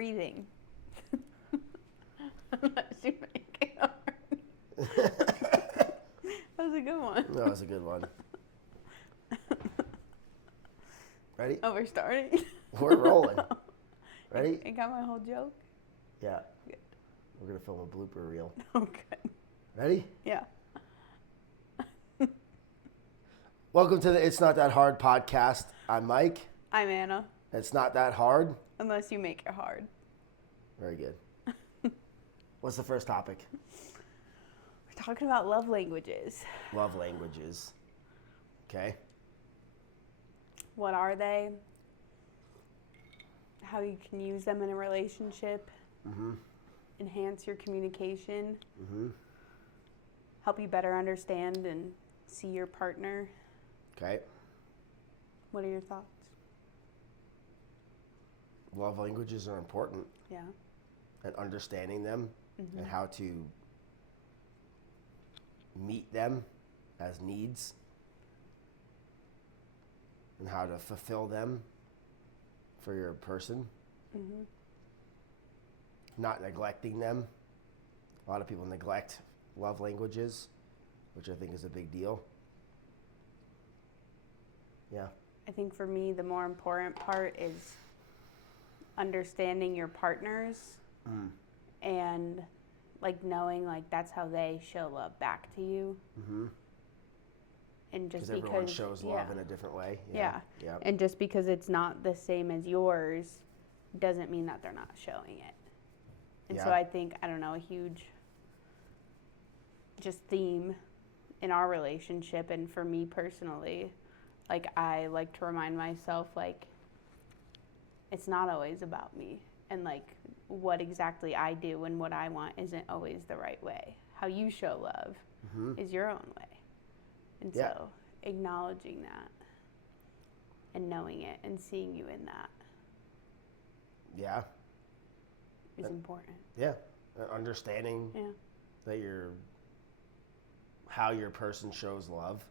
breathing. Unless you make it hard. That was a good one. That was a good one. Ready? Oh, we're starting? We're rolling. Ready? You got my whole joke? Yeah. Good. We're going to film a blooper reel. Oh, good. Ready? Yeah. Welcome to the It's Not That Hard podcast. I'm Mike. I'm Anna. It's not that hard. Unless you make it hard. Very good. What's the first topic? We're talking about love languages. Love languages. Okay. What are they? How you can use them in a relationship. Mm-hmm. Enhance your communication. Mm-hmm. Help you better understand and see your partner. Okay. What are your thoughts? Love languages are important. Yeah. And understanding them Mm-hmm. and how to meet them as needs and how to fulfill them for your person. Mm-hmm. Not neglecting them. A lot of people neglect love languages, which I think is a big deal. Yeah. I think for me, the more important part is understanding your partners and like knowing like that's how they show love back to you. Mm-hmm. And just Because everyone because shows love in a different way. Yeah. Yeah. And just because it's not the same as yours doesn't mean that they're not showing it. And so Yeah. I think, I don't know, a huge just theme in our relationship and for me personally, like I like to remind myself like it's not always about me and like what exactly I do and what I want isn't always the right way. How you show love is your own way. And Yeah. so acknowledging that and knowing it and seeing you in that Yeah. is important. Yeah. Understanding Yeah. that how your person shows love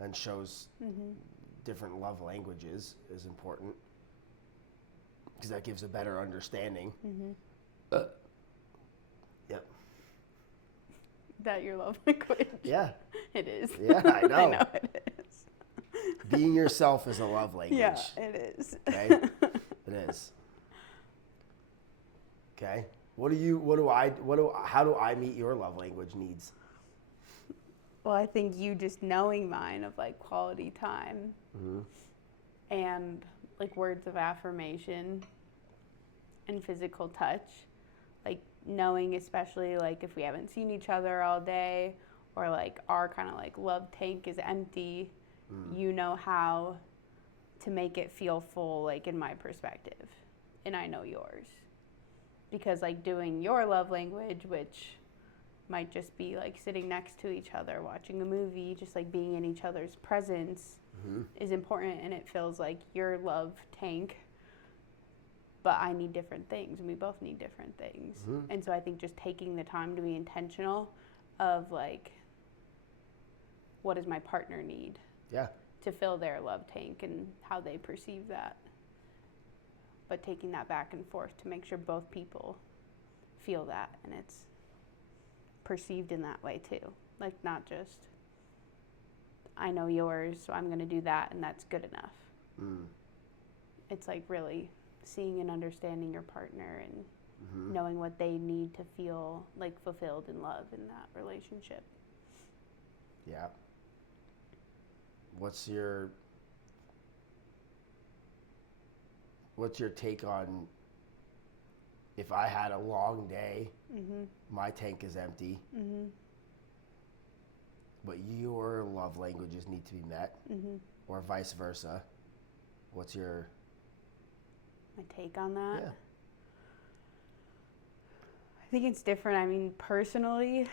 and shows different love languages is important because that gives a better understanding. Yep. That your love language. Yeah. It is. Yeah, I know. I know it is. Being yourself is a love language. Yeah, it is. Okay. It is. Okay. How do I meet your love language needs? Well, I think you just knowing mine of like quality time and like words of affirmation and physical touch, like knowing especially like if we haven't seen each other all day or like our kind of like love tank is empty, you know how to make it feel full, like in my perspective, and I know yours. Because like doing your love language, which might just be like sitting next to each other, watching a movie, just like being in each other's presence is important, and it feels like your love tank, but I need different things and we both need different things. And so I think just taking the time to be intentional of like, what does my partner need? Yeah. To fill their love tank and how they perceive that. But taking that back and forth to make sure both people feel that and it's perceived in that way too. Like not just, I know yours, so I'm going to do that and that's good enough. It's like really seeing and understanding your partner and knowing what they need to feel like fulfilled and loved in that relationship. Yeah. What's your take on if I had a long day, my tank is empty, but your love languages need to be met, or vice versa? What's your... My take on that? Yeah. I think it's different. I mean, personally,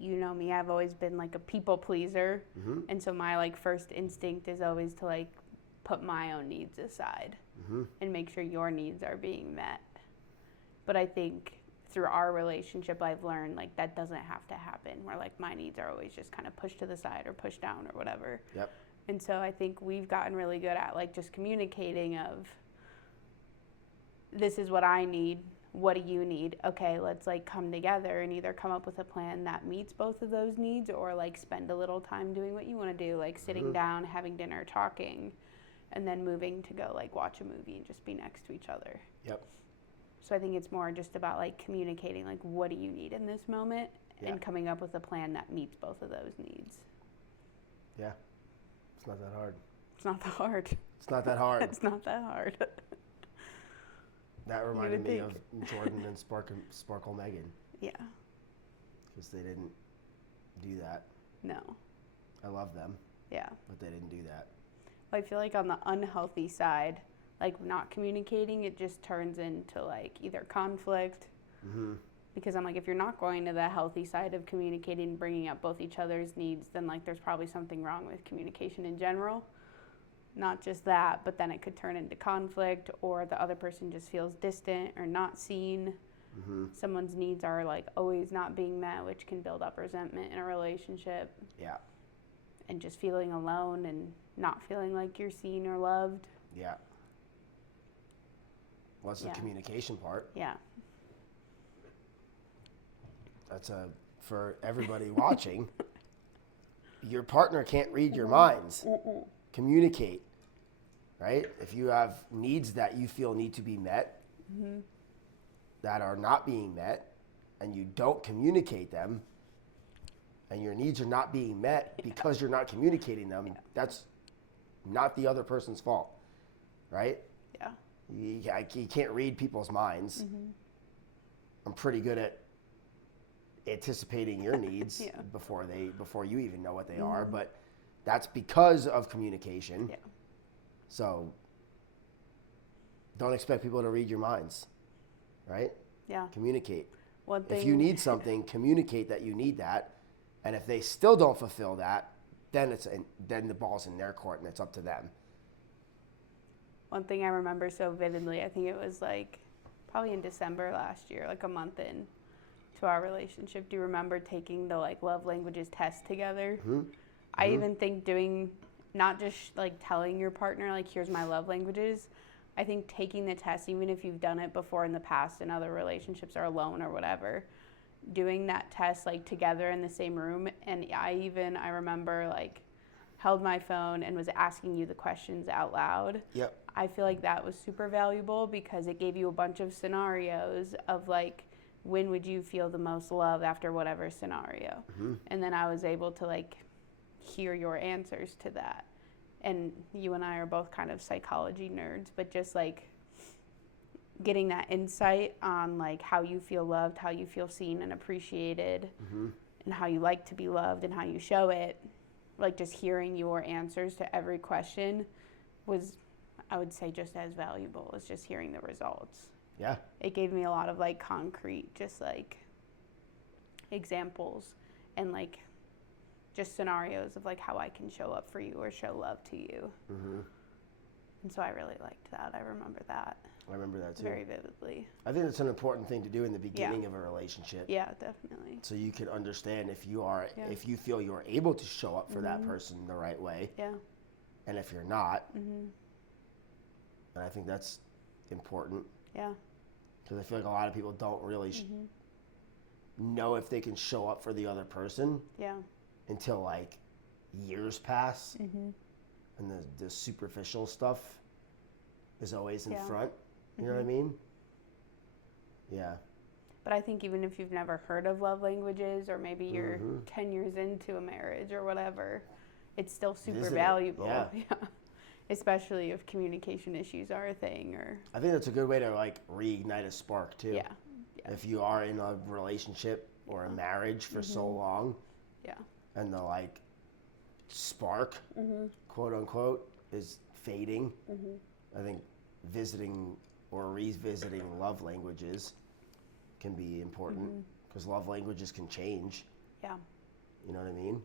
you know me, I've always been like a people pleaser. And so my like first instinct is always to like put my own needs aside and make sure your needs are being met. But I think through our relationship, I've learned like that doesn't have to happen, where like my needs are always just kind of pushed to the side or pushed down or whatever. Yep. And so I think we've gotten really good at like just communicating of this is what I need. What do you need? Okay, let's like come together and either come up with a plan that meets both of those needs, or like spend a little time doing what you want to do, like sitting down, having dinner, talking, and then moving to go like watch a movie and just be next to each other. Yep. So I think it's more just about like communicating, like what do you need in this moment, and coming up with a plan that meets both of those needs. Yeah. It's not that hard. It's not that hard. It's not that hard. It's not that hard. That reminded me of Jordan and Sparkle Megan. Yeah. Because they didn't do that. No. I love them. Yeah. But they didn't do that. I feel like on the unhealthy side, like not communicating, it just turns into like either conflict. Because I'm like, if you're not going to the healthy side of communicating, bringing up both each other's needs, then like there's probably something wrong with communication in general. Not just that, but then it could turn into conflict, or the other person just feels distant or not seen. Someone's needs are like always not being met, which can build up resentment in a relationship. Yeah. And just feeling alone and not feeling like you're seen or loved. Yeah. What's the communication part? Yeah. That's for everybody watching. Your partner can't read your minds. Communicate, right? If you have needs that you feel need to be met that are not being met, and you don't communicate them, and your needs are not being met because you're not communicating them, that's not the other person's fault, right? Yeah. You can't read people's minds. I'm pretty good at anticipating your needs before you even know what they are, but that's because of communication. Yeah. So don't expect people to read your minds, right? Yeah. Communicate. One thing, if you need something, communicate that you need that, and if they still don't fulfill that, then the ball's in their court and it's up to them. One thing I remember so vividly, I think it was like probably in December last year, like a month in to our relationship. Do you remember taking the like love languages test together? I even think doing, not just like telling your partner like here's my love languages. I think taking the test, even if you've done it before in the past in other relationships or alone or whatever, doing that test like together in the same room. And I remember like held my phone and was asking you the questions out loud. Yep. I feel like that was super valuable because it gave you a bunch of scenarios of like, when would you feel the most love after whatever scenario? And then I was able to like hear your answers to that. And you and I are both kind of psychology nerds, but just like getting that insight on like how you feel loved, how you feel seen and appreciated, and how you like to be loved and how you show it, like just hearing your answers to every question was, I would say, just as valuable as just hearing the results. Yeah. It gave me a lot of like concrete, just like examples and like just scenarios of like how I can show up for you or show love to you. And so I really liked that. I remember that. I remember that too. Very vividly. I think that's an important thing to do in the beginning of a relationship. Yeah, definitely. So you can understand if you feel you're able to show up for that person the right way. Yeah. And if you're not. And I think that's important. Yeah. Because I feel like a lot of people don't really know if they can show up for the other person. Yeah. Until like years pass, and the superficial stuff is always in front. You know what I mean? Yeah. But I think even if you've never heard of love languages, or maybe you're 10 years into a marriage or whatever, it's still super valuable. Yeah. Especially if communication issues are a thing. Or I think that's a good way to like reignite a spark too. Yeah. If you are in a relationship or a marriage for so long. Yeah. And the like spark, quote unquote, is fading. I think visiting or revisiting love languages can be important because love languages can change. Yeah. You know what I mean?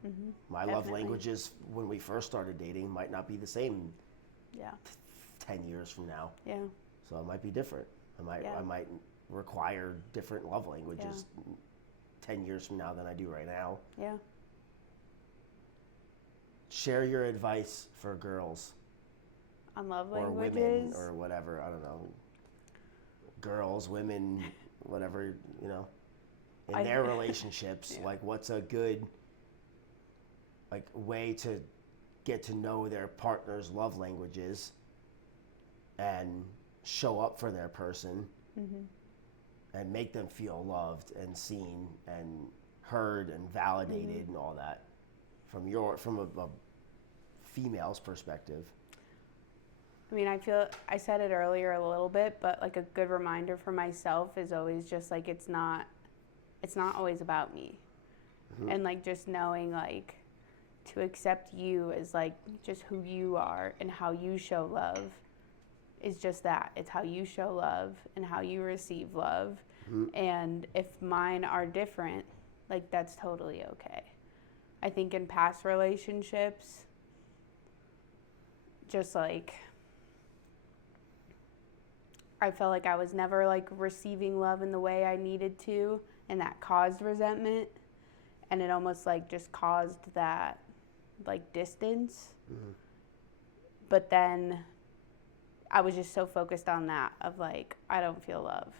My love languages when we first started dating might not be the same 10 years from now. Yeah. So it might be different. I might require different love languages 10 years from now than I do right now. Yeah. Share your advice for girls on love or languages women or whatever. I don't know. girls, women, whatever, you know, in their relationships, like what's a good like way to get to know their partner's love languages and show up for their person and make them feel loved and seen and heard and validated and all that from a female's perspective. I mean, I said it earlier a little bit, but like a good reminder for myself is always just like it's not always about me. And like just knowing like to accept you as like just who you are and how you show love is just that. It's how you show love and how you receive love. And if mine are different, like that's totally okay. I think in past relationships, just like I felt like I was never like receiving love in the way I needed to, and that caused resentment, and it almost like just caused that like distance. But then I was just so focused on that of like I don't feel love,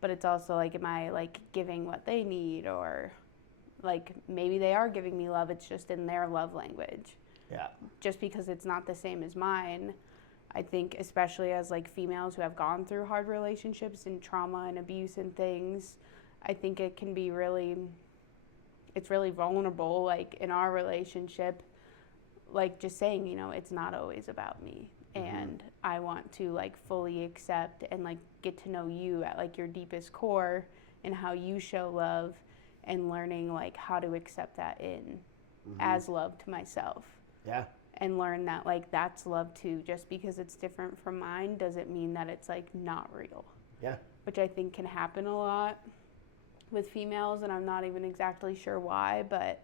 but it's also like am I like giving what they need, or like maybe they are giving me love, it's just in their love language. Yeah. Just because it's not the same as mine. I think especially as like females who have gone through hard relationships and trauma and abuse and things, I think it can be it's really vulnerable, like in our relationship, like just saying, you know, it's not always about me. And I want to like fully accept and like get to know you at like your deepest core and how you show love, and learning like how to accept that in as love to myself. Yeah. And learn that like that's love too. Just because it's different from mine doesn't mean that it's like not real. Yeah. Which I think can happen a lot with females, and I'm not even exactly sure why, but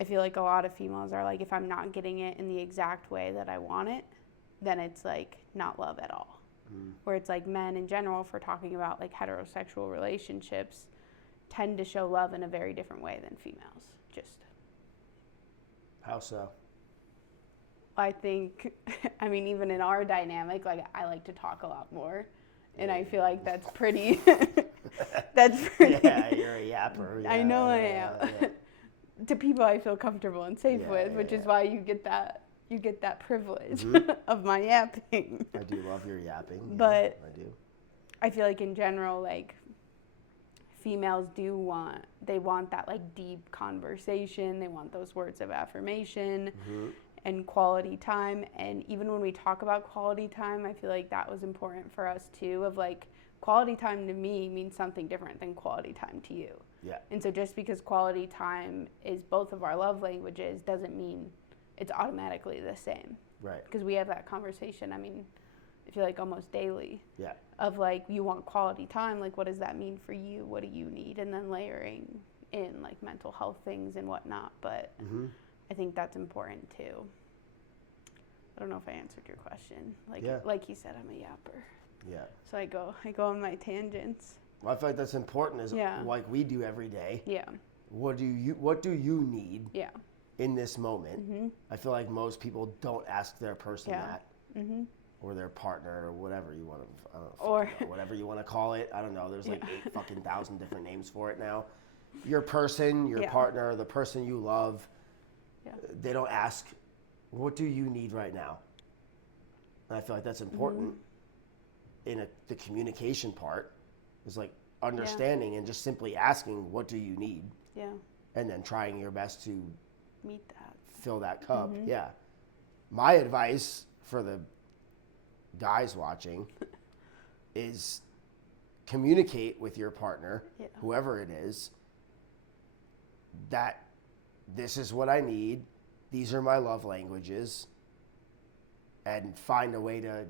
I feel like a lot of females are like, if I'm not getting it in the exact way that I want it, then it's like not love at all. Where it's like men in general, if we're talking about like heterosexual relationships, tend to show love in a very different way than females. Just how so? I think, I mean, even in our dynamic, like I like to talk a lot more, and I feel like that's pretty. That's pretty. Yeah, you're a yapper. Yeah, I know I am. Yeah. To people I feel comfortable and safe with, which is why you get that privilege of my yapping. I do love your yapping. But I do. I feel like in general, like females they want that like deep conversation. They want those words of affirmation. And quality time. And even when we talk about quality time, I feel like that was important for us too, of like quality time to me means something different than quality time to you. Yeah. And so just because quality time is both of our love languages doesn't mean it's automatically the same. Right. Because we have that conversation, I mean, I feel like almost daily. Yeah. Of like, you want quality time, like what does that mean for you? What do you need? And then layering in like mental health things and whatnot. But I think that's important too. I don't know if I answered your question. Like you said, I'm a yapper. Yeah. So I go on my tangents. Well, I feel like that's important, is like we do every day. Yeah. What do you need? Yeah. In this moment? I feel like most people don't ask their person that, or their partner, or whatever you want to, or whatever you want to call it. I don't know. There's like 8,000 different names for it now. Your person, your partner, the person you love. Yeah. They don't ask, what do you need right now? And I feel like that's important in the communication part, is like understanding and just simply asking, what do you need? Yeah. And then trying your best to meet that, fill that cup. Yeah. My advice for the guys watching is communicate with your partner, whoever it is, that this is what I need, these are my love languages, and find a way to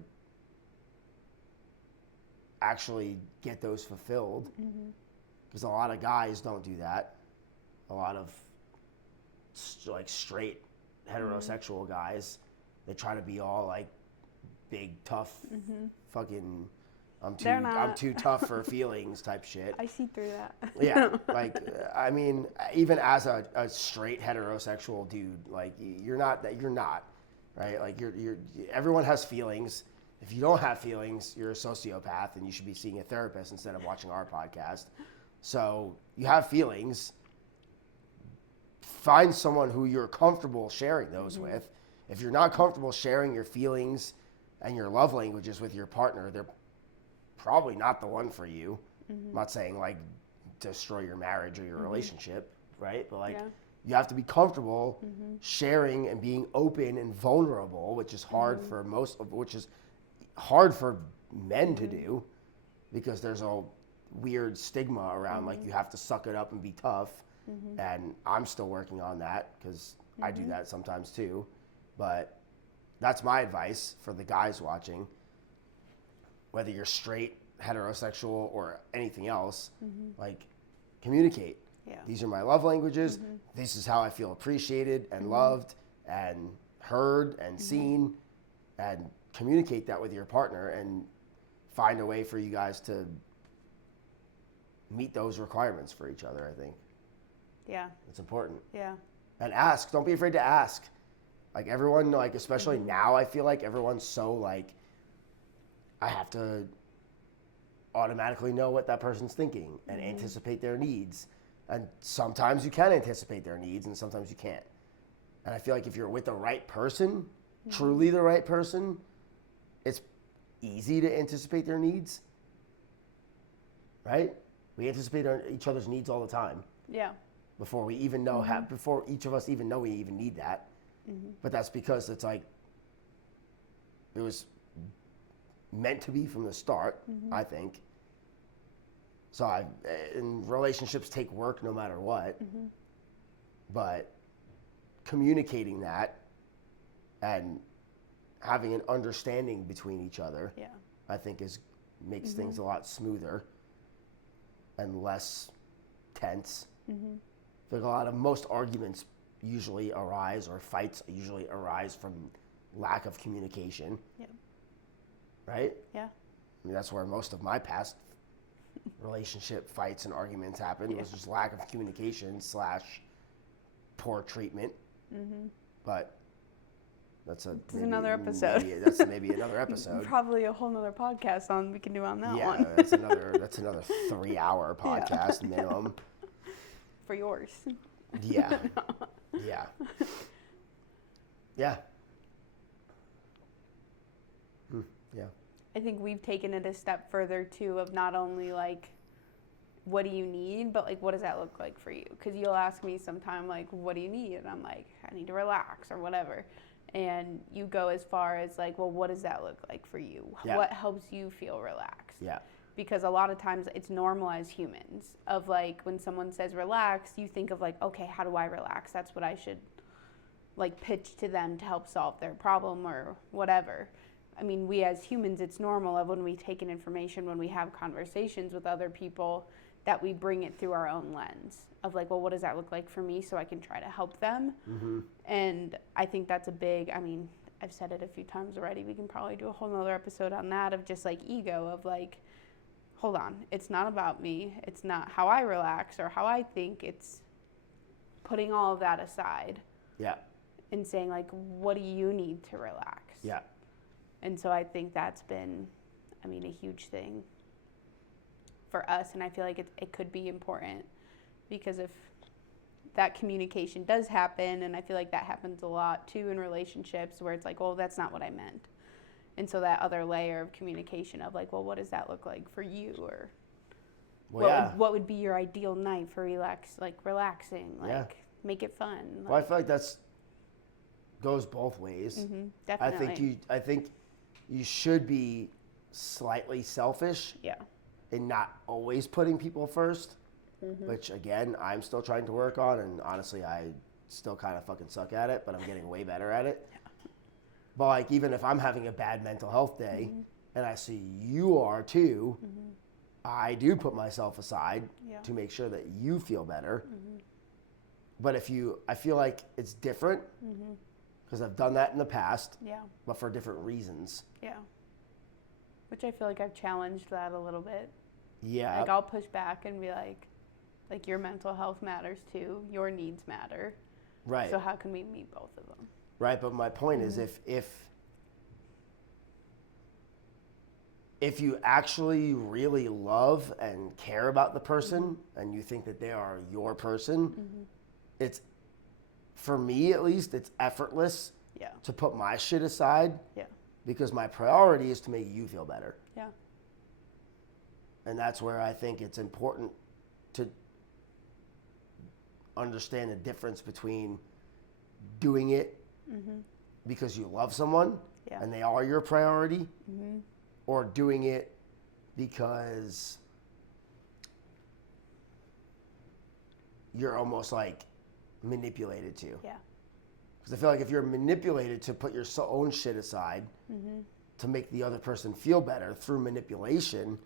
actually get those fulfilled. Because a lot of guys don't do that. A lot of like straight heterosexual guys, they try to be all like big, tough, fucking I'm too tough for feelings type shit. I see through that. Yeah, like I mean, even as a straight heterosexual dude, like you're not, right? Like you're everyone has feelings. if you don't have feelings, you're a sociopath and you should be seeing a therapist instead of watching our podcast. So you have feelings, find someone who you're comfortable sharing those with. If you're not comfortable sharing your feelings and your love languages with your partner, they're probably not the one for you. I'm not saying like destroy your marriage or your relationship, right? But like you have to be comfortable sharing and being open and vulnerable, which is hard for which is hard for men to do because there's a weird stigma around like you have to suck it up and be tough. And I'm still working on that because I do that sometimes too. But that's my advice for the guys watching, whether you're straight, heterosexual, or anything else, like communicate. Yeah. These are my love languages. This is how I feel appreciated and loved and heard and seen, and communicate that with your partner and find a way for you guys to meet those requirements for each other, I think. Yeah. It's important. Yeah. And ask. Don't be afraid to ask. Like everyone, like especially now, I feel like everyone's so like, I have to automatically know what that person's thinking and anticipate their needs. And sometimes you can anticipate their needs and sometimes you can't. And I feel like if you're with the right person, truly the right person, it's easy to anticipate their needs, right? We anticipate each other's needs all the time. Yeah. Before we even know before each of us even know we even need that. But that's because it's like, it was meant to be from the start, I think. So and relationships take work no matter what, but communicating that and having an understanding between each other, I think makes things a lot smoother and less tense. I feel like most arguments usually arise, or fights usually arise from lack of communication. Yeah. Right? Yeah. I mean, that's where most of my past relationship fights and arguments happened. It was just lack of communication / poor treatment. But that's another episode. That's maybe another episode. Probably a whole nother podcast we can do on that one. Yeah, that's another 3-hour podcast minimum. For yours. Yeah. Yeah. Yeah. Yeah. I think we've taken it a step further too, of not only like, what do you need, but like, what does that look like for you? Because you'll ask me sometime like, what do you need? And I'm like, I need to relax or whatever. And you go as far as like, well, what does that look like for you? Yeah. What helps you feel relaxed? Yeah. Because a lot of times it's normal as humans of like, when someone says relax, you think of like, okay, how do I relax? That's what I should like pitch to them to help solve their problem or whatever. I mean, we as humans, it's normal of when we take in information, when we have conversations with other people, that we bring it through our own lens of like, well, what does that look like for me so I can try to help them? And I think that's a big, I mean, I've said it a few times already. We can probably do a whole nother episode on that of just like ego of like, hold on, it's not about me. It's not how I relax or how I think. It's putting all of that aside. Yeah. And saying like, what do you need to relax? Yeah. And so I think that's been, I mean, a huge thing for us. And I feel like it could be important because if that communication does happen, and I feel like that happens a lot too in relationships where it's like, well, that's not what I meant. And so that other layer of communication of like, well, what does that look like for you? Or what would be your ideal night for relaxing? Like, make it fun. Like, well, I feel like that's goes both ways. Definitely. I think you should be slightly selfish. Yeah. And not always putting people first, which again, I'm still trying to work on. And honestly, I still kind of fucking suck at it, but I'm getting way better at it. But like, even if I'm having a bad mental health day and I see you are too, I do put myself aside to make sure that you feel better. But I feel like it's different because I've done that in the past, but for different reasons. Yeah. Which I feel like I've challenged that a little bit. Yeah. Like I'll push back and be like your mental health matters too. Your needs matter. Right. So how can we meet both of them? Right, but my point is if if you actually really love and care about the person and you think that they are your person, it's, for me at least, it's effortless to put my shit aside because my priority is to make you feel better. Yeah. And that's where I think it's important to understand the difference between doing it because you love someone and they are your priority, or doing it because you're almost like manipulated to. Yeah. Because I feel like if you're manipulated to put your own shit aside to make the other person feel better through manipulation,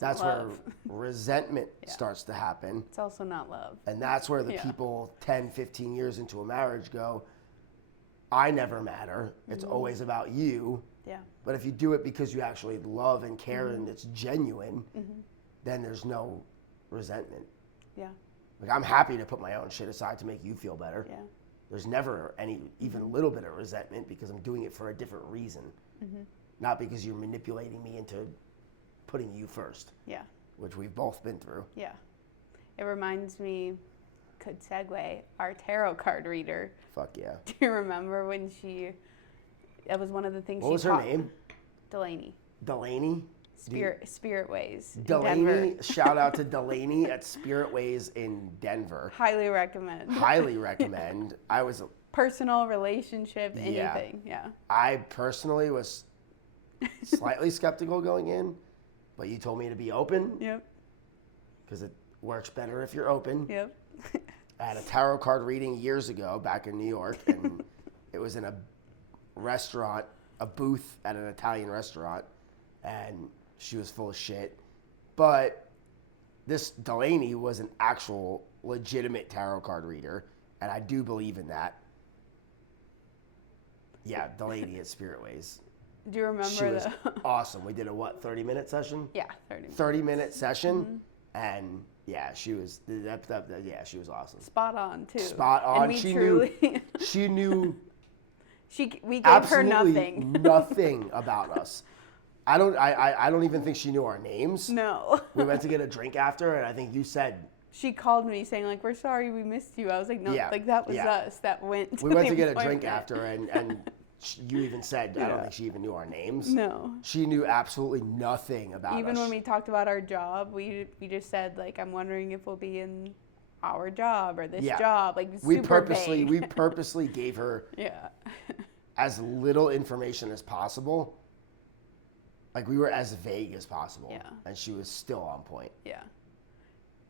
that's where resentment starts to happen. It's also not love. And that's where the people 10, 15 years into a marriage go, I never matter. It's always about you. Yeah. But if you do it because you actually love and care and it's genuine, then there's no resentment. Yeah. Like, I'm happy to put my own shit aside to make you feel better. Yeah. There's never any, even a little bit of resentment because I'm doing it for a different reason. Not because you're manipulating me into putting you first. Yeah. Which we've both been through. Yeah. It reminds me, good segue, our tarot card reader. Fuck yeah. Do you remember when that was one of the things what was her name? Delaney. Delaney? Spirit Ways. Delaney, shout out to Delaney at Spirit Ways in Denver. Highly recommend. Highly recommend. I was personal, relationship, anything. Yeah. I personally was slightly skeptical going in, but you told me to be open. Yep. Because it works better if you're open. Yep. I had a tarot card reading years ago back in New York, and it was in a restaurant, a booth at an Italian restaurant, and she was full of shit. But this Delaney was an actual legitimate tarot card reader, and I do believe in that. Yeah, Delaney at Spirit Ways. Do you remember she was awesome. We did a 30-minute session? Yeah, 30 minutes. 30-minute session, and yeah, she was she was awesome. Spot on too. Spot on. And she knew we gave her nothing. Nothing about us. I don't even think she knew our names. No. We went to get a drink after, and I think you said, she called me saying like, we're sorry we missed you. I was like, no, like that was us that went to we went the to get a drink after, and you even said, I don't think she even knew our names. No. She knew absolutely nothing about us. Even when we talked about our job, we just said like, I'm wondering if we'll be in our job or this job. Like we super vague. We purposely gave her as little information as possible. Like we were as vague as possible. Yeah. And she was still on point. Yeah.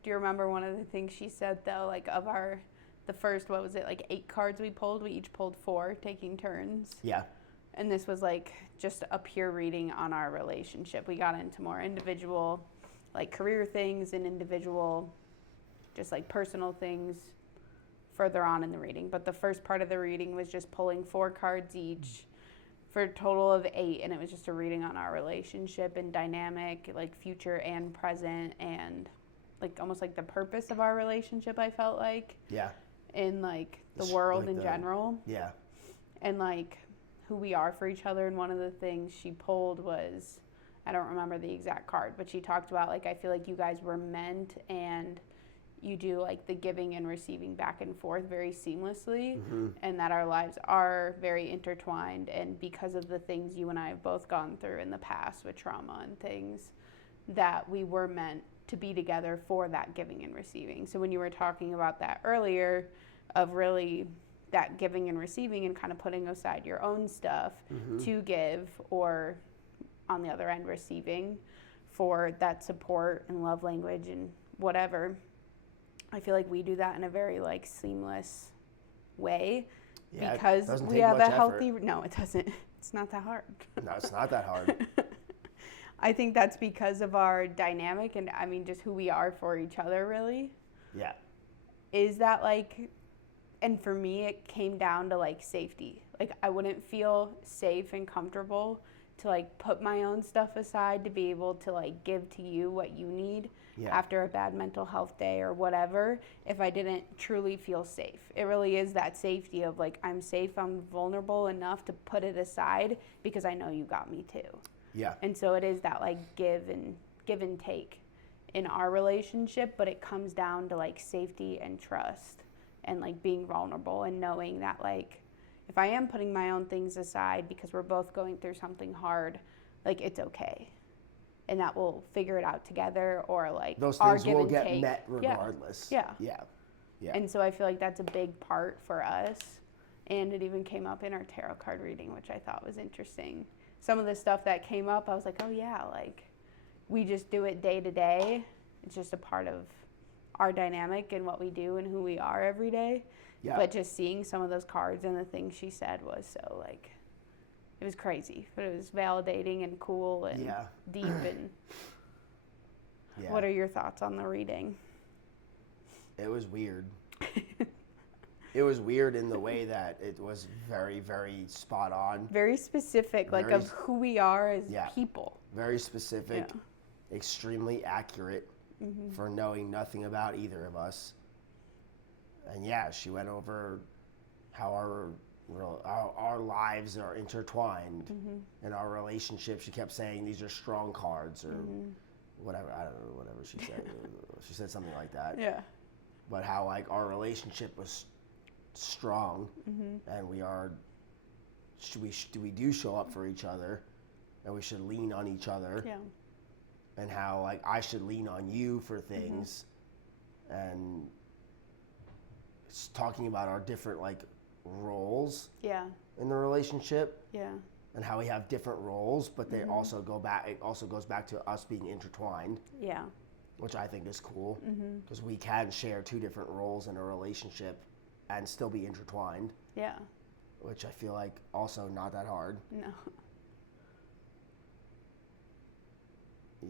Do you remember one of the things she said though, like of the first, what was it, like 8 cards we pulled? We each pulled 4, taking turns. Yeah. And this was like just a pure reading on our relationship. We got into more individual, like career things and individual, just like personal things further on in the reading. But the first part of the reading was just pulling 4 cards each for a total of 8. And it was just a reading on our relationship and dynamic, like future and present, and like almost like the purpose of our relationship, I felt like. Yeah. In like the world in general. Yeah. And like who we are for each other. And one of the things she pulled was, I don't remember the exact card, but she talked about like, I feel like you guys were meant, and you do like the giving and receiving back and forth very seamlessly, and that our lives are very intertwined. And because of the things you and I have both gone through in the past with trauma and things, that we were meant to be together for that giving and receiving. So when you were talking about that earlier, of really that giving and receiving and kind of putting aside your own stuff to give, or on the other end receiving for that support and love language and whatever, I feel like we do that in a very like seamless way, because we have a healthy effort. No, it doesn't. It's not that hard. No, it's not that hard. I think that's because of our dynamic, and I mean just who we are for each other, really. Yeah. Is that like, and for me it came down to like safety. Like I wouldn't feel safe and comfortable to like put my own stuff aside to be able to like give to you what you need after a bad mental health day or whatever, if I didn't truly feel safe. It really is that safety of like, I'm safe, I'm vulnerable enough to put it aside because I know you got me too. Yeah. And so it is that like give and take in our relationship, but it comes down to like safety and trust and like being vulnerable and knowing that like if I am putting my own things aside because we're both going through something hard, like it's okay. And that we'll figure it out together, or like those our things give will and get take. met regardless. Yeah. Yeah. Yeah. And so I feel like that's a big part for us. And it even came up in our tarot card reading, which I thought was interesting. Some of the stuff that came up, I was like, oh yeah, like we just do it day to day. It's just a part of our dynamic and what we do and who we are every day. Yeah. But just seeing some of those cards and the things she said was so like, it was crazy, but it was validating and cool and deep. And what are your thoughts on the reading? It was weird. It was weird in the way that it was very, very spot on. Very specific, like of who we are as people. Very specific, extremely accurate for knowing nothing about either of us. And she went over how our lives are intertwined and our relationship. She kept saying these are strong cards or whatever. I don't know, whatever she said. She said something like that. Yeah. But how like our relationship was strong and we do show up for each other and we should lean on each other. Yeah. And how like I should lean on you for things and it's talking about our different like roles in the relationship and how we have different roles, but they also goes back to us being intertwined, which I think is cool because we can share two different roles in a relationship and still be intertwined, which I feel like also not that hard. No.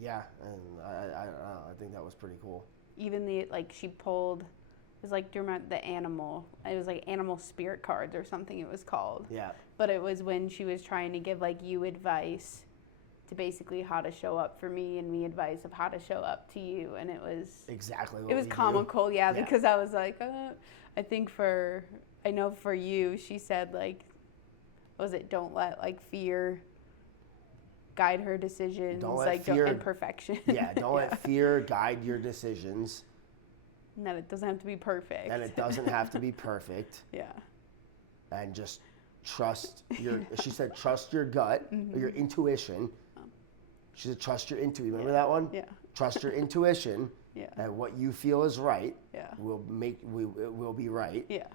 Yeah, and I don't know, I think that was pretty cool. Even the like she pulled, it was like, do you remember the animal? It was like animal spirit cards or something it was called. Yeah. But it was when she was trying to give like you advice to basically how to show up for me and me advice of how to show up to you, and it was exactly what it was comical, because I was like, I think I know for you, she said like, was it don't let like fear guide her decisions, don't let fear, and perfection. Don't let fear guide your decisions. And that it doesn't have to be perfect. And it doesn't have to be perfect. And just trust she said trust your gut, or your intuition. She said trust your intuition. Remember that one? Yeah. Trust your intuition. And what you feel is right will be right. Yeah.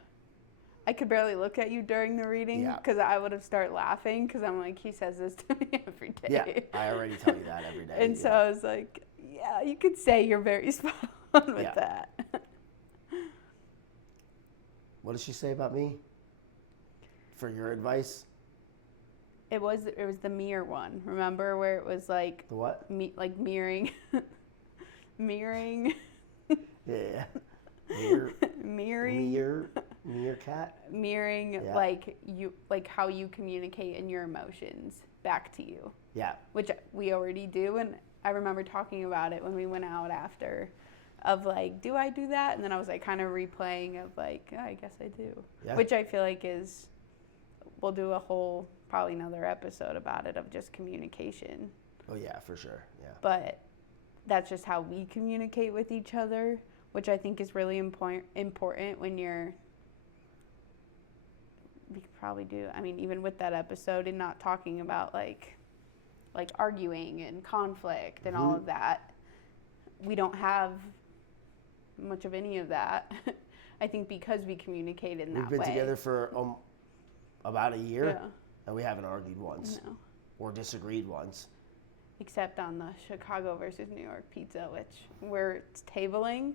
I could barely look at you during the reading because I would have started laughing because I'm like, he says this to me every day. Yeah, I already tell you that every day. And so I was like, you could say you're very spot on with that. What did she say about me? For your advice? It was the mirror one. Remember where it was like the what? Like mirroring. Mirroring. Yeah. Meerkat. Mirroring like how you communicate in your emotions back to you. Yeah. Which we already do, and I remember talking about it when we went out after, of like, do I do that? And then I was like kind of replaying of like, I guess I do. Yeah. Which I feel like we'll do a whole probably another episode about it of just communication. Oh yeah, for sure. Yeah. But that's just how we communicate with each other, which I think is really important when we could probably do, I mean, even with that episode and not talking about like arguing and conflict and all of that, we don't have much of any of that. I think because we communicate in that way. We've been together for about a year, and we haven't argued once or disagreed once. Except on the Chicago versus New York pizza, which we're tabling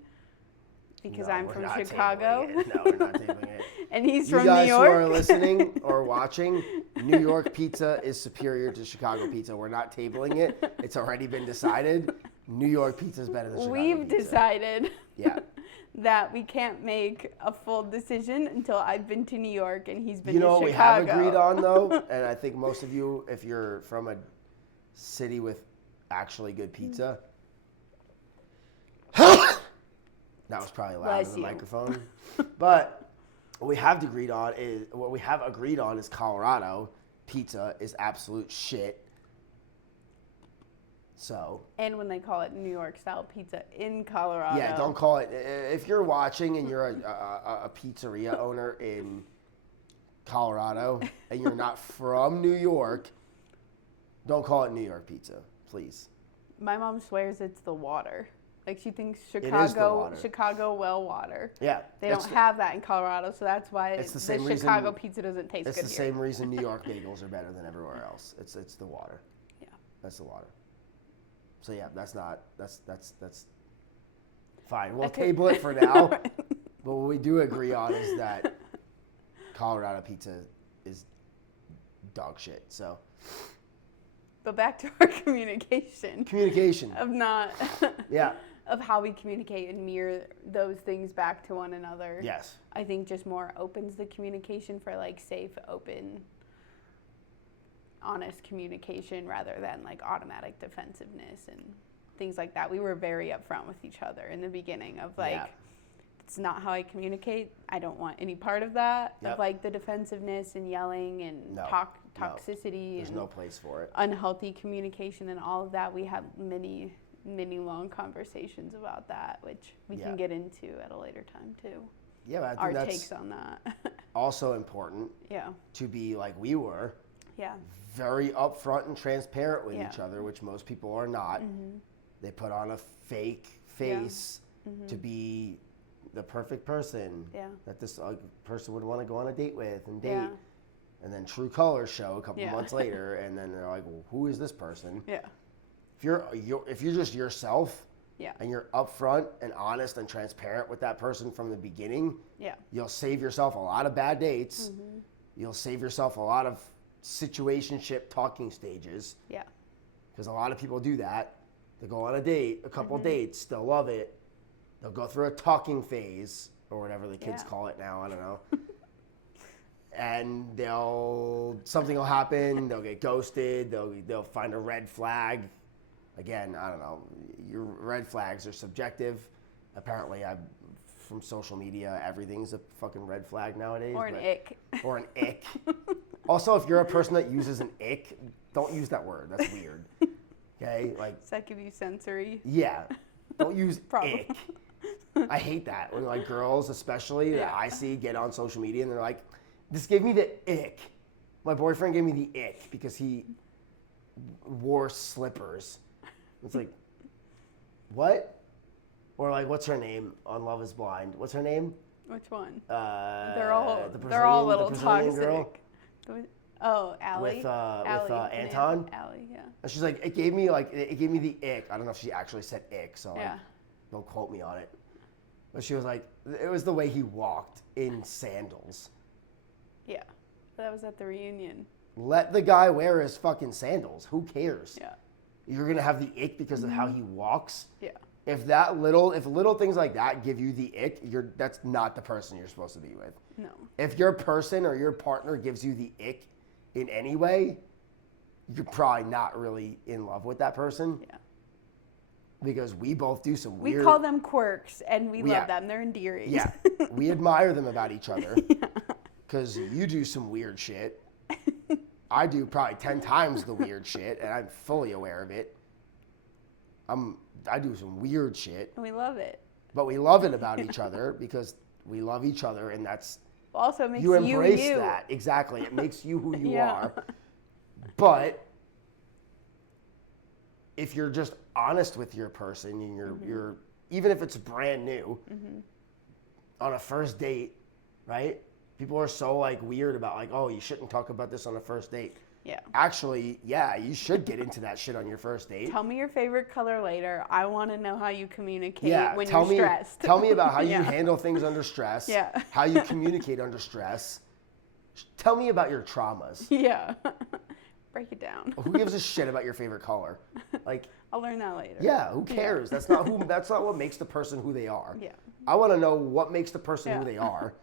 because I'm from Chicago. No, we're not tabling it. And he's from New York. You guys who are listening or watching, New York pizza is superior to Chicago pizza. We're not tabling it. It's already been decided. New York pizza is better than Chicago pizza. We've decided that we can't make a full decision until I've been to New York and he's been to Chicago. You know what we have agreed on, though? And I think most of you, if you're from a city with actually good pizza. That was probably loud in the microphone. But what we have agreed on is Colorado pizza is absolute shit. So. And when they call it New York style pizza in Colorado. Yeah, don't call it. If you're watching and you're a pizzeria owner in Colorado and you're not from New York, don't call it New York pizza, please. My mom swears it's the water. Like she thinks Chicago well water. Yeah. They don't have that in Colorado, so that's why the Chicago pizza doesn't taste good here. It's the same reason New York bagels are better than everywhere else. It's the water. Yeah. That's the water. So yeah, that's fine. We'll table it for now. But what we do agree on is that Colorado pizza is dog shit. So. But back to our communication. Of not. Yeah. Of how we communicate and mirror those things back to one another. Yes. I think just more opens the communication for like safe, open, honest communication rather than like automatic defensiveness and things like that. We were very upfront with each other in the beginning of like, it's not how I communicate. I don't want any part of that. Of like the defensiveness and yelling and toxicity. There's no place for it. Unhealthy communication and all of that. We had many long conversations about that, which we can get into at a later time too. Yeah, but I think our that's takes on that. also important. Yeah. To be like we were. Yeah. Very upfront and transparent with each other, which most people are not. Mm-hmm. They put on a fake face to be the perfect person that this person would want to go on a date with and date. Yeah. And then true colors show a couple months later, and then they're like, well, who is this person? Yeah. If you're just yourself and you're upfront and honest and transparent with that person from the beginning, you'll save yourself a lot of bad dates. Mm-hmm. You'll save yourself a lot of situationship talking stages. Yeah. Because a lot of people do that. They go on a date, a couple dates, they'll love it. They'll go through a talking phase or whatever the kids call it now, I don't know. And something will happen, they'll get ghosted, they'll find a red flag. Again, I don't know, your red flags are subjective. Apparently, from social media, everything's a fucking red flag nowadays. Or an ick. Or an ick. Also, if you're a person that uses an ick, don't use that word. That's weird. Okay? Does that give you sensory? Yeah. Don't use ick. I hate that. When like girls especially that I see get on social media and they're like, this gave me the ick. My boyfriend gave me the ick because he wore slippers. It's like, what? Or like, what's her name on Love is Blind? What's her name? Which one? They're all a little toxic. Girl. Oh, Allie. With Anton. Allie, yeah. And she's like, it gave me the ick. I don't know if she actually said ick, so like, don't quote me on it. But she was like, it was the way he walked in sandals. Yeah, that was at the reunion. Let the guy wear his fucking sandals. Who cares? Yeah. You're gonna have the ick because of how he walks. Yeah. If little things like that give you the ick, that's not the person you're supposed to be with. No. If your person or your partner gives you the ick in any way, you're probably not really in love with that person. Yeah. Because we both do some weird... We call them quirks, and we love them. They're endearing. Yeah. We admire them about each other. Because you do some weird shit. I do probably 10 times the weird shit, and I'm fully aware of it. I do some weird shit. We love it. But we love it about each other because we love each other, and that's... Also makes you embrace that. Exactly. It makes you who you are. But if you're just honest with your person and you're even if it's brand new on a first date, right? People are so like weird about like, oh, you shouldn't talk about this on a first date. Yeah. Actually, yeah, you should get into that shit on your first date. Tell me your favorite color later. I want to know how you communicate when you're stressed. Tell me about how you handle things under stress. Yeah. How you communicate under stress. Tell me about your traumas. Yeah. Break it down. Who gives a shit about your favorite color? Like, I'll learn that later. Yeah, who cares? That's not what makes the person who they are. Yeah. I want to know what makes the person who they are.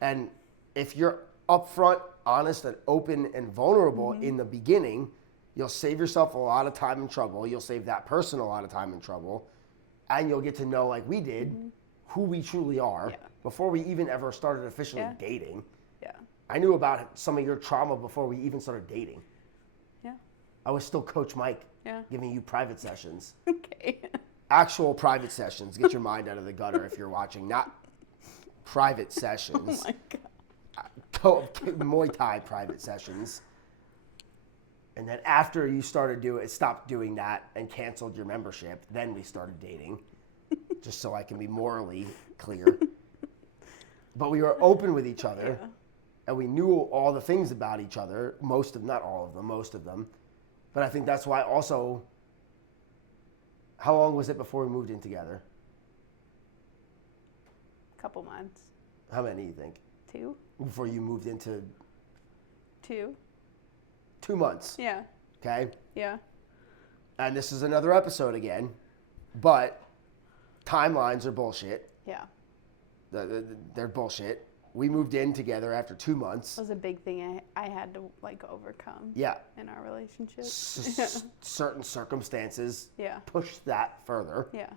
And if you're upfront, honest, and open and vulnerable in the beginning, you'll save yourself a lot of time and trouble. You'll save that person a lot of time and trouble. And you'll get to know, like we did, who we truly are before we even ever started officially dating. Yeah. I knew about some of your trauma before we even started dating. Yeah. I was still Coach Mike. Yeah. Giving you private sessions. Okay. Actual private sessions. Get your mind out of the gutter if you're watching. Not private sessions. Oh my God. Muay Thai private sessions. And then after you stopped doing that and canceled your membership, then we started dating. Just so I can be morally clear. But we were open with each other. Yeah. And we knew all the things about each other. Not all of them, most of them. But I think that's why also, how long was it before we moved in together? Couple months. How many, you think? 2. Before you moved into 2. 2 months. Yeah. Okay? Yeah. And this is another episode again, but timelines are bullshit. Yeah. They're bullshit. We moved in together after 2 months. That was a big thing I had to like overcome. Yeah. In our relationship. Certain circumstances Yeah. pushed that further, Yeah.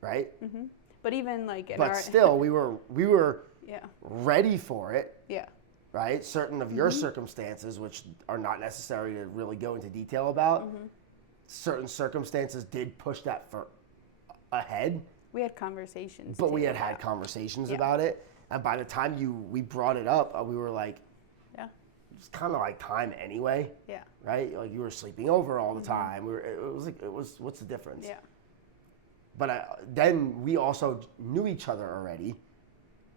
right? Mm-hmm. But even like in But our still, we were yeah. ready for it, Yeah. right? Certain of your circumstances, which are not necessary to really go into detail about, certain circumstances did push that ahead. We had conversations. But we too, had conversations Yeah. about it, and by the time we brought it up, we were like, Yeah. it's kind of like time anyway, Yeah. right? Like you were sleeping over all the time. It was what's the difference? Yeah. But then we also knew each other already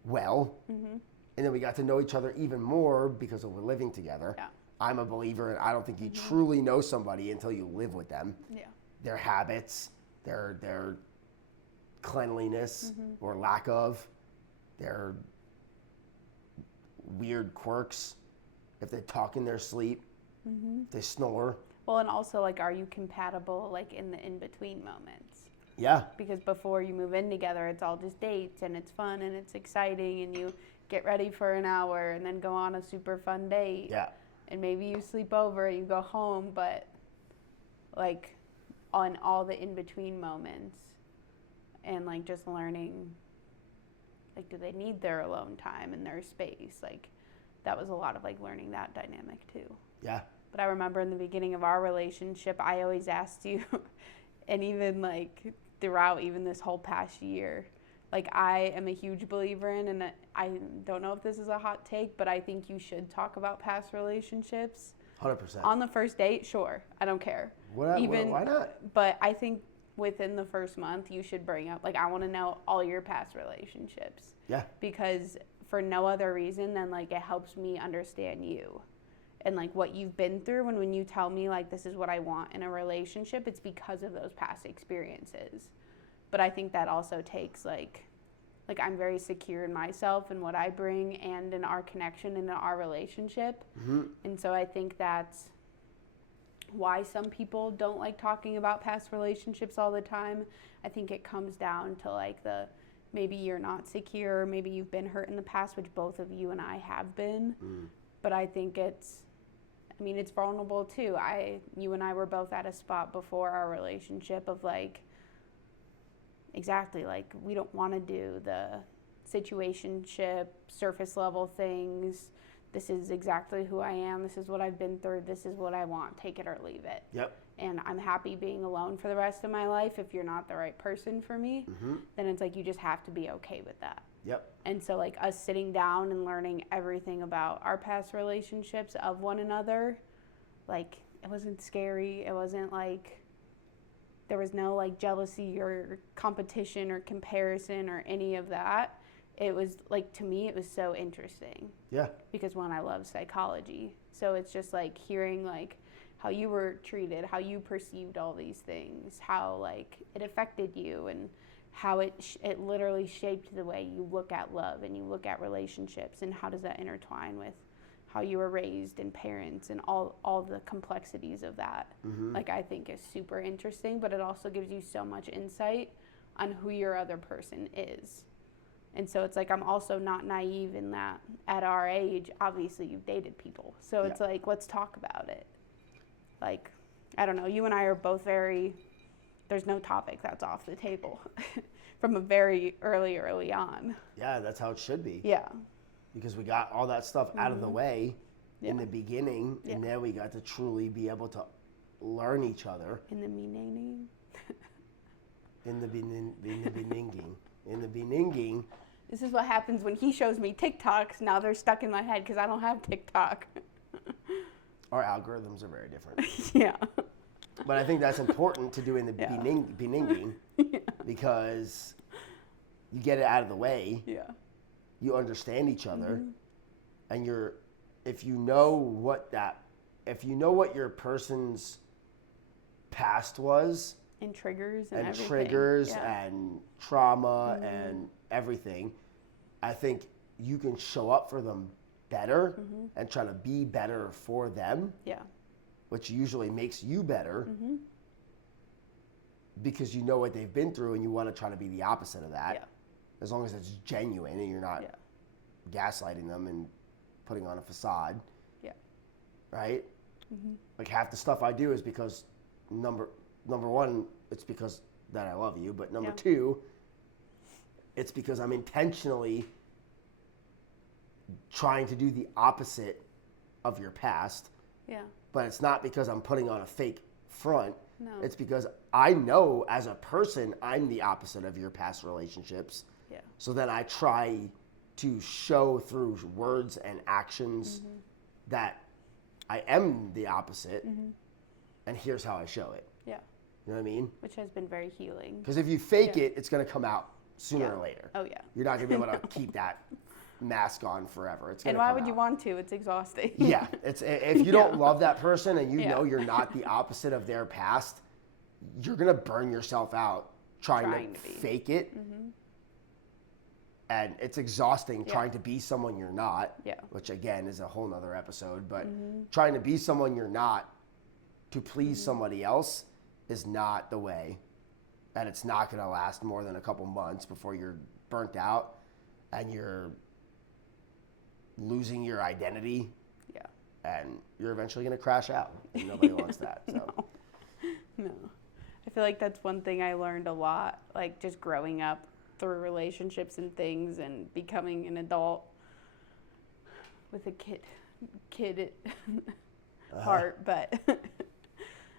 well, and then we got to know each other even more because we're living together. Yeah. I'm a believer, and I don't think you truly know somebody until you live with them. Yeah. Their habits, their cleanliness or lack of, their weird quirks, if they talk in their sleep, if they snore. Well, and also like, are you compatible like in the in-between moments? Yeah. Because before you move in together, it's all just dates and it's fun and it's exciting and you get ready for an hour and then go on a super fun date. Yeah. And maybe you sleep over and you go home, but like on all the in-between moments and like just learning, like, do they need their alone time and their space? Like that was a lot of like learning that dynamic too. Yeah. But I remember in the beginning of our relationship, I always asked you, and even like throughout even this whole past year, like I am a huge believer in, and I don't know if this is a hot take, but I think you should talk about past relationships. 100%. On the first date, sure, I don't care. Why not? But I think within the first month, you should bring up, like, I want to know all your past relationships. Yeah. Because for no other reason than like it helps me understand you. And like what you've been through, and when you tell me like this is what I want in a relationship, it's because of those past experiences. But I think that also takes like I'm very secure in myself and what I bring and in our connection and in our relationship. And so I think that's why some people don't like talking about past relationships all the time. I think it comes down to like maybe you're not secure, maybe you've been hurt in the past, which both of you and I have been. But I think it's vulnerable too. You and I were both at a spot before our relationship of like, exactly, like we don't want to do the situationship, surface level things. This is exactly who I am. This is what I've been through. This is what I want. Take it or leave it. Yep. And I'm happy being alone for the rest of my life. If you're not the right person for me, then it's like you just have to be okay with that. Yep. And so like us sitting down and learning everything about our past relationships of one another, like it wasn't scary. It wasn't like there was no like jealousy or competition or comparison or any of that. It was like, to me, it was so interesting. Yeah. Because one, I love psychology. So it's just like hearing like how you were treated, how you perceived all these things, how like it affected you, and how it literally shaped the way you look at love and you look at relationships, and how does that intertwine with how you were raised and parents and all the complexities of that. Like I think is super interesting, but it also gives you so much insight on who your other person is. And so it's like I'm also not naive in that at our age, obviously you've dated people. So it's like, let's talk about it. Like, I don't know, you and I are both there's no topic that's off the table from a very early on. Yeah, that's how it should be. Yeah. Because we got all that stuff out of the way in Yeah. the beginning, Yeah. and then we got to truly be able to learn each other. In the meaning. In the beninging. In the beninging. This is what happens when he shows me TikToks. Now they're stuck in my head because I don't have TikTok. Our algorithms are very different. Yeah. But I think that's important to do in the beninging because you get it out of the way. Yeah. You understand each other, and if you know what your person's past was, and triggers and trauma and everything, I think you can show up for them better and try to be better for them. Yeah. Which usually makes you better because you know what they've been through and you want to try to be the opposite of that. Yeah. As long as it's genuine and you're not gaslighting them and putting on a facade. Yeah. Right? Like half the stuff I do is because number one, it's because that I love you, but number two, it's because I'm intentionally trying to do the opposite of your past. Yeah. But it's not because I'm putting on a fake front. No. It's because I know as a person I'm the opposite of your past relationships. Yeah. So then I try to show through words and actions that I am the opposite. And here's how I show it. Yeah. You know what I mean? Which has been very healing. Because if you fake it, it's going to come out sooner or later. Oh, yeah. You're not going to be able to keep that mask on forever. It's and why would you want to? It's exhausting. Yeah. It's if you don't love that person and you know you're not the opposite of their past, you're going to burn yourself out trying to fake it. And it's exhausting trying to be someone you're not, which again is a whole nother episode, but trying to be someone you're not to please somebody else is not the way. And it's not going to last more than a couple months before you're burnt out and you're losing your identity. Yeah. And you're eventually going to crash out. And nobody wants that. So. No. I feel like that's one thing I learned a lot, like just growing up through relationships and things and becoming an adult with a kid heart, but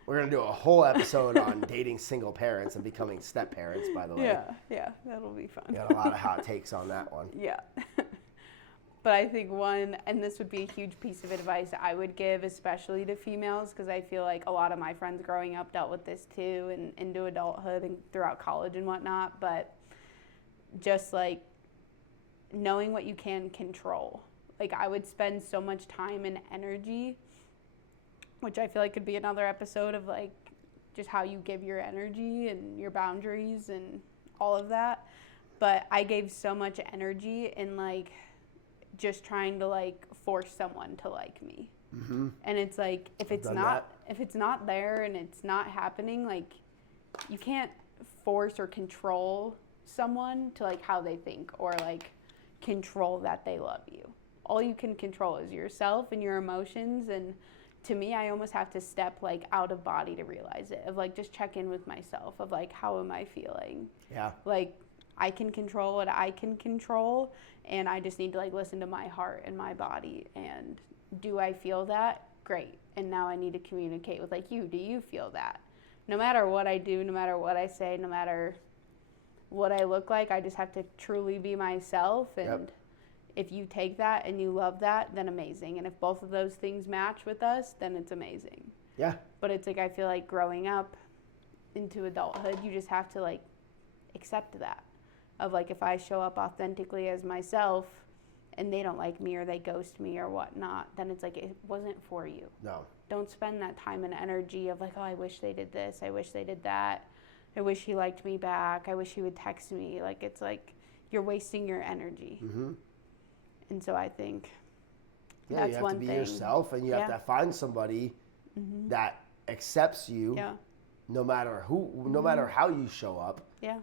we're going to do a whole episode on dating single parents and becoming step parents, by the way. Yeah, that'll be fun. We got a lot of hot takes on that one. Yeah. But I think one, and this would be a huge piece of advice I would give, especially to females, because I feel like a lot of my friends growing up dealt with this too, and into adulthood and throughout college and whatnot, but just like knowing what you can control. Like I would spend so much time and energy, which I feel like could be another episode of like just how you give your energy and your boundaries and all of that. But I gave so much energy in like just trying to like force someone to like me. And it's like if it's not there and it's not happening, like you can't force or control someone to like how they think or like control that they love you. All you can control is yourself and your emotions, and to me I almost have to step like out of body to realize it, of like just check in with myself of like how am I feeling. Like I can control what I can control, and I just need to like listen to my heart and my body, and do I feel that? Great. And now I need to communicate with like you. Do you feel that? No matter what I do, no matter what I say, no matter what I look like, I just have to truly be myself. And if you take that and you love that, then amazing. And if both of those things match with us, then it's amazing. Yeah. But it's like I feel like growing up into adulthood, you just have to like accept that. Of like if I show up authentically as myself and they don't like me or they ghost me or whatnot, then it's like it wasn't for you. No. Don't spend that time and energy of like, oh, I wish they did this, I wish they did that. I wish he liked me back. I wish he would text me. Like, it's like you're wasting your energy. And so I think that's one thing. You have to be yourself, and you have to find somebody that accepts you no matter no matter how you show up. Yeah.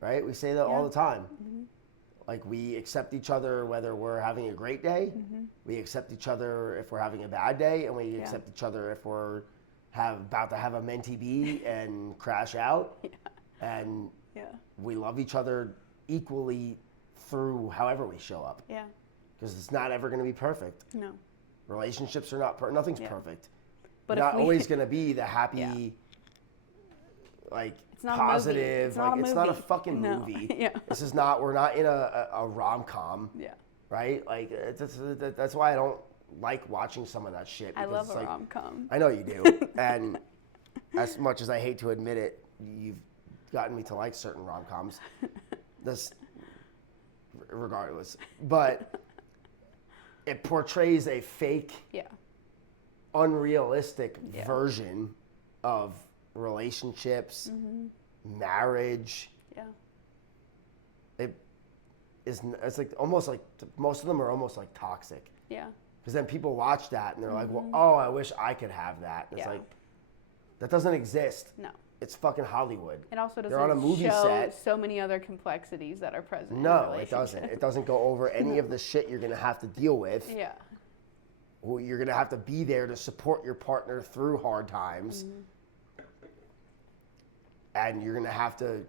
Right? We say that all the time. Like, we accept each other whether we're having a great day. We accept each other if we're having a bad day, and we accept each other if we're about to have a mentee bee and crash out. And we love each other equally through however we show up. Because it's not ever going to be perfect. No. Relationships are not nothing's perfect. But You're if not we, always going to be the happy, Yeah. like, It's not positive. a movie. It's not a movie. fucking No. movie. Yeah. This is not, we're not in a rom-com, Yeah. right? Like, that's why I don't like watching some of that shit. I love it's a like, rom-com. I know you do. And as much as I hate to admit it, you've gotten me to like certain rom-coms. This, regardless. But it portrays a fake, Yeah. unrealistic Yeah. version of relationships, marriage. Yeah. It's like almost like, most of them are almost like toxic. Yeah. Because then people watch that and they're like, well, oh, I wish I could have that. And it's Yeah. like, that doesn't exist. No. It's fucking Hollywood. It also They're on a doesn't movie show set. so many other complexities that are present in a No, it relationship. doesn't. It doesn't go over any of the shit you're going to have to deal with. Yeah. Well, you're going to have to be there to support your partner through hard times. And you're going to have to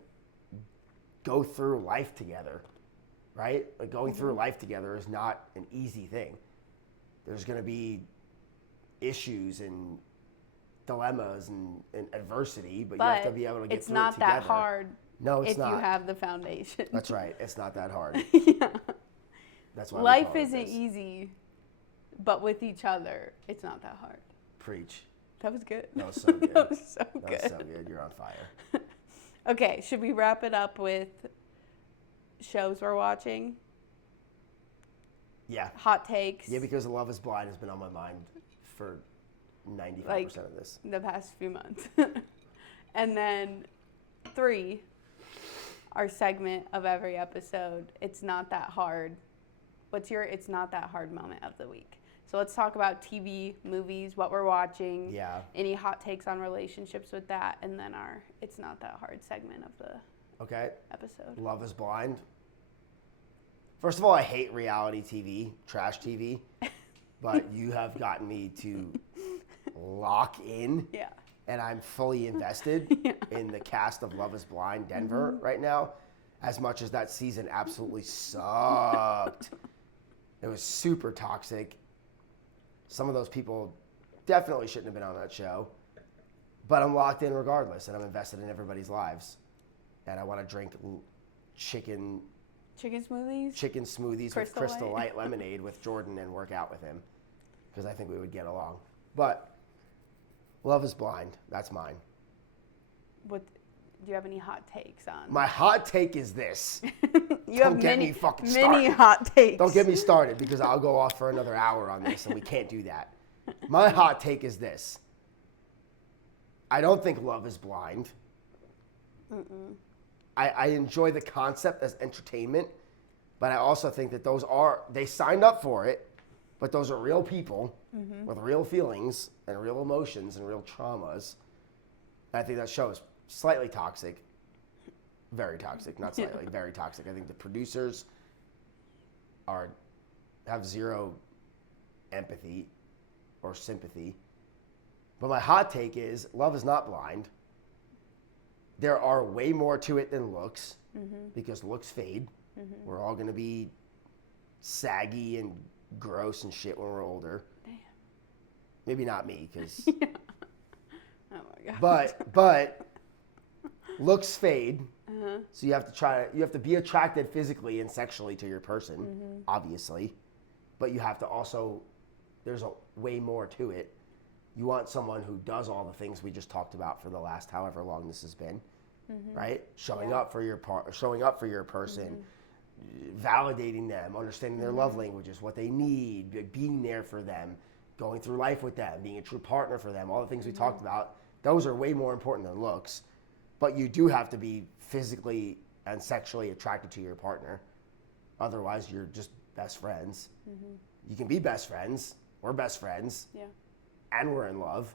go through life together, right? Like going through life together is not an easy thing. There's going to be issues and dilemmas and adversity, but you have to be able to get it's through not it together. that hard No, it's if not. you have the foundation. That's right. It's not that hard. Yeah. That's why we Life call it isn't this. easy, but with each other, it's not that hard. Preach. That was good. That was so good. That was so That good. was so good. You're on fire. Okay, should we wrap it up with shows we're watching? Yeah. Hot takes. Yeah, because Love is Blind has been on my mind for 95% of this. The past few months. And then 3, our segment of every episode, It's Not That Hard. What's your It's Not That Hard moment of the week? So let's talk about TV, movies, what we're watching. Yeah. Any hot takes on relationships with that, and then our It's Not That Hard segment of the Okay. episode. Love is Blind. First of all, I hate reality TV, trash TV, but you have gotten me to lock in, Yeah. and I'm fully invested in the cast of Love is Blind Denver right now, as much as that season absolutely sucked. It was super toxic. Some of those people definitely shouldn't have been on that show, but I'm locked in regardless, and I'm invested in everybody's lives. And I want to drink chicken smoothies with Crystal Light lemonade with Jordan and work out with him, because I think we would get along. But Love is Blind, that's mine. What? Do you have any hot takes on? My hot take is this. You Don't have get many, me fucking many started. hot takes. Don't get me started, because I'll go off for another hour on this, and we can't do that. My hot take is this. I don't think Love is Blind. I enjoy the concept as entertainment, but I also think that they signed up for it, but those are real people with real feelings and real emotions and real traumas. I think that show is slightly toxic. Very toxic, not slightly, very toxic. I think the producers have zero empathy or sympathy. But my hot take is Love is not blind. There are way more to it than looks, because looks fade. We're all going to be saggy and gross and shit when we're older. Damn. Maybe not me, because... Oh my god. But looks fade. So you have to be attracted physically and sexually to your person, obviously. But you have to also, there's way more to it. You want someone who does all the things we just talked about for the last however long this has been, right? Showing up for your person, validating them, understanding their love languages, what they need, being there for them, going through life with them, being a true partner for them, all the things we talked about. Those are way more important than looks. But you do have to be physically and sexually attracted to your partner. Otherwise, you're just best friends. You can be best friends. We're best friends. Yeah. And we're in love.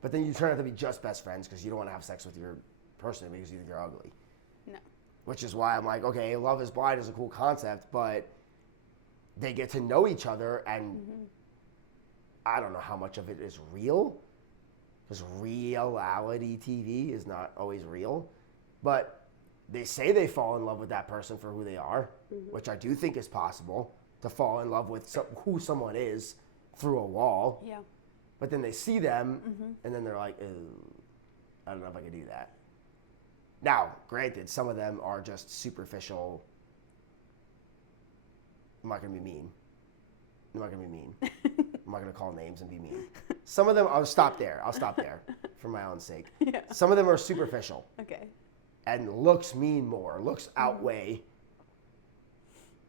But then you turn out to be just best friends because you don't want to have sex with your person because you think they're ugly. No. Which is why I'm like, okay, Love is Blind is a cool concept, but they get to know each other, and I don't know how much of it is real, because reality TV is not always real. But they say they fall in love with that person for who they are, which I do think is possible, to fall in love with who someone is through a wall. Yeah. But then they see them, and then they're like, "Ooh, I don't know if I can do that." Now, granted, some of them are just superficial. I'm not going to be mean. I'm not going to be mean. I'm not going to call names and be mean. Some of them, I'll stop there for my own sake. Yeah. Some of them are superficial. Okay. And looks mean more. Looks outweigh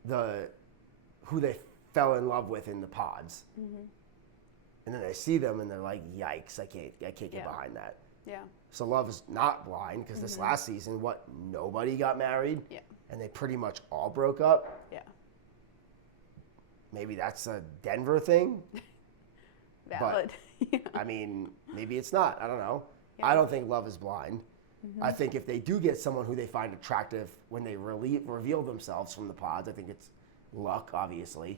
who they fell in love with in the pods. And then they see them and they're like, yikes, I can't get behind that. Yeah. So love is not blind, because this last season, nobody got married. Yeah. And they pretty much all broke up. Yeah. Maybe that's a Denver thing. Valid. But, I mean, maybe it's not. I don't know. Yeah. I don't think love is blind. I think if they do get someone who they find attractive when they reveal themselves from the pods, I think it's luck, obviously,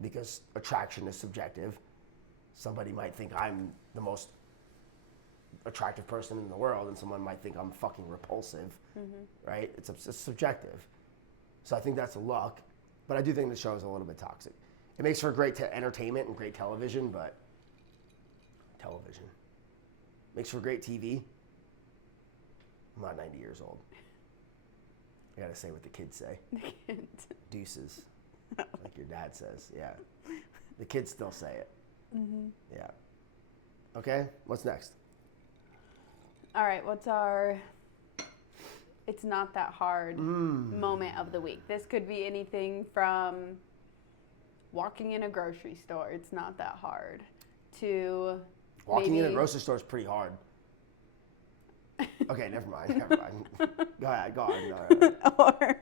because attraction is subjective. Somebody might think I'm the most attractive person in the world, and someone might think I'm fucking repulsive, right? It's subjective. So I think that's luck, but I do think the show is a little bit toxic. It makes for great entertainment and great television, but television makes for great TV. I'm not 90 years old. I gotta say what the kids say. Deuces, like your dad says. Yeah, the kids still say it. Yeah. Okay, what's next? All right, what's our it's not that hard moment of the week? This could be anything from walking in a grocery store, it's not that hard, to walking in a grocery store is pretty hard. Okay, never mind. Go ahead. No. Or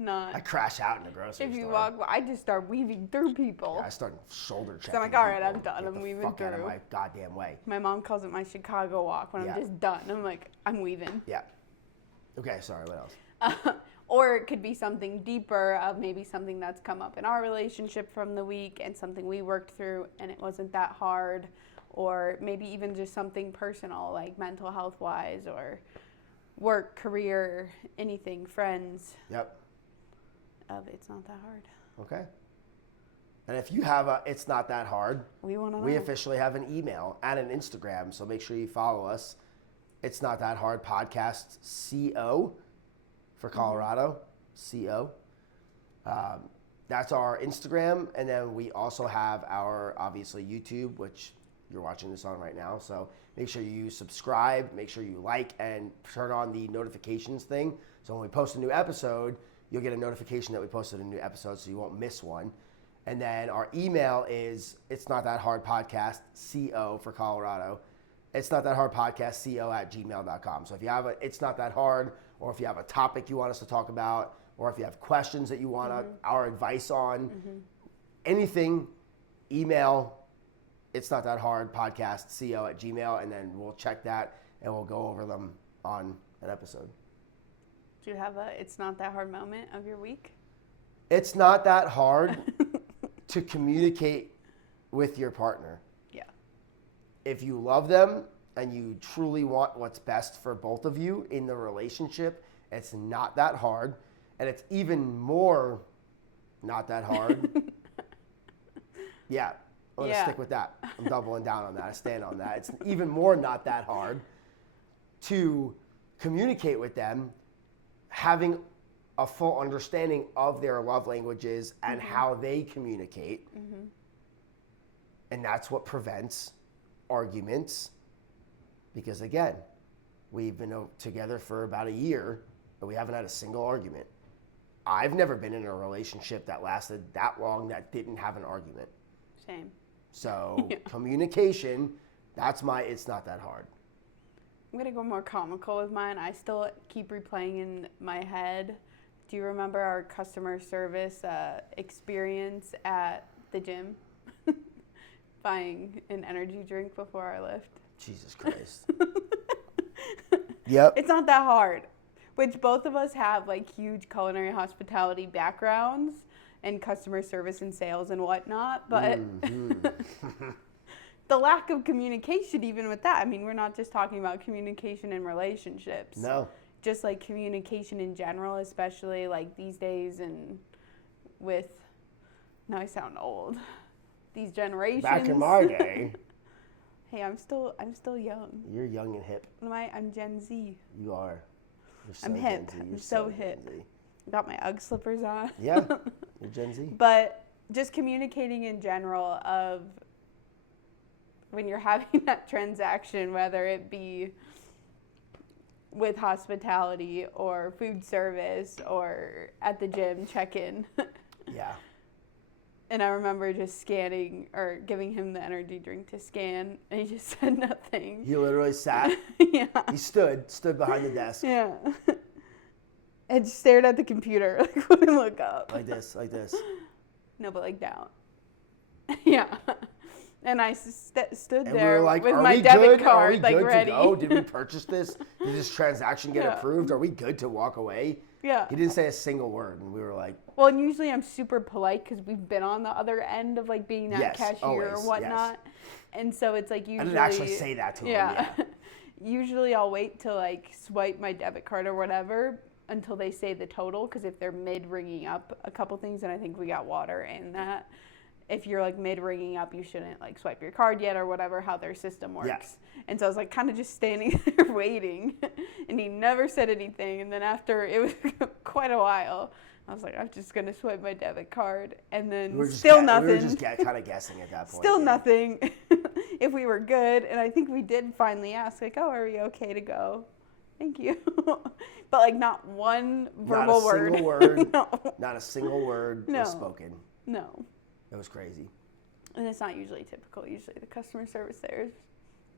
not. I crash out in the grocery store. If you walk, I just start weaving through people. Yeah, I start shoulder checking. So I'm like, all right, people. I'm done. Get I'm the weaving fuck through. out of my goddamn way. My mom calls it my Chicago walk when I'm just done. I'm like, I'm weaving. Yeah. Okay, sorry, what else? Or it could be something deeper of maybe something that's come up in our relationship from the week and something we worked through and it wasn't that hard. Or maybe even just something personal, like mental health wise, or work, career, anything, friends. Yep. It's not that hard. Okay. And if you have It's Not That Hard, we want to know. We officially have an email and an Instagram, so make sure you follow us. It's Not That Hard Podcast, CO for Colorado, CO. That's our Instagram, and then we also have our, obviously, YouTube, which you're watching this on right now. So make sure you subscribe, make sure you like, and turn on the notifications thing. So when we post a new episode, you'll get a notification that we posted a new episode, so you won't miss one. And then our email is It's Not That Hard Podcast, CO for Colorado. It's Not That Hard Podcast, CO@gmail.com. So if you have It's Not That Hard, or if you have a topic you want us to talk about, or if you have questions that you want our advice on, anything, email It's Not That Hard Podcast, CO@gmail, and then we'll check that and we'll go over them on an episode. Do you have It's Not That Hard moment of your week? It's not that hard to communicate with your partner. Yeah. If you love them and you truly want what's best for both of you in the relationship, it's not that hard. And it's even more not that hard. Yeah. I'm going to stick with that. I'm doubling down on that. I stand on that. It's even more not that hard to communicate with them, having a full understanding of their love languages and how they communicate. And that's what prevents arguments. Because again, we've been together for about a year, but we haven't had a single argument. I've never been in a relationship that lasted that long that didn't have an argument. Same. So communication, that's my It's Not That Hard. I'm going to go more comical with mine. I still keep replaying in my head. Do you remember our customer service experience at the gym? Buying an energy drink before our lift. Jesus Christ. Yep. It's not that hard. Which both of us have like huge culinary hospitality backgrounds and customer service and sales and whatnot. But the lack of communication, even with that, I mean, we're not just talking about communication in relationships. No. Just like communication in general, especially like these days and with, now I sound old, these generations. Back in my day. Hey, I'm still young. You're young and hip. I'm Gen Z. You are. You're so I'm hip. Gen Z. I'm so hip. Gen Z. Got my UGG slippers on. Yeah, you're Gen Z. But just communicating in general of when you're having that transaction, whether it be with hospitality or food service or at the gym check-in. Yeah. And I remember just scanning or giving him the energy drink to scan, and he just said nothing. He literally sat. Yeah. He stood behind the desk. Yeah. And just stared at the computer, like wouldn't look up. Like this. No, but like down. Yeah. And I stood And there we were like, with are my we debit good? card, Are we like good ready. to go? Did we purchase this? Did this transaction get Yeah. approved? Are we good to walk away? Yeah. He didn't say a single word, and we were like, Well, and usually I'm super polite because we've been on the other end of like being that Yes, cashier always, or whatnot. yes. And so it's like usually. I didn't actually say that to him. Yeah. Usually I'll wait to like swipe my debit card or whatever until they say the total, because if they're mid ringing up a couple things, and I think we got water in that. If you're like mid ringing up, you shouldn't like swipe your card yet or whatever, how their system works. Yes. And so I was like kind of just standing there waiting, and he never said anything. And then after it was quite a while, I was like, I'm just gonna swipe my debit card, and then nothing. We were just kind of guessing at that point. Still nothing. If we were good, and I think we did finally ask, like, oh, are we okay to go? Thank you. But like not one verbal word. Not a single word. No. Not a single word was spoken. No. It was crazy. And it's not usually typical. Usually the customer service there is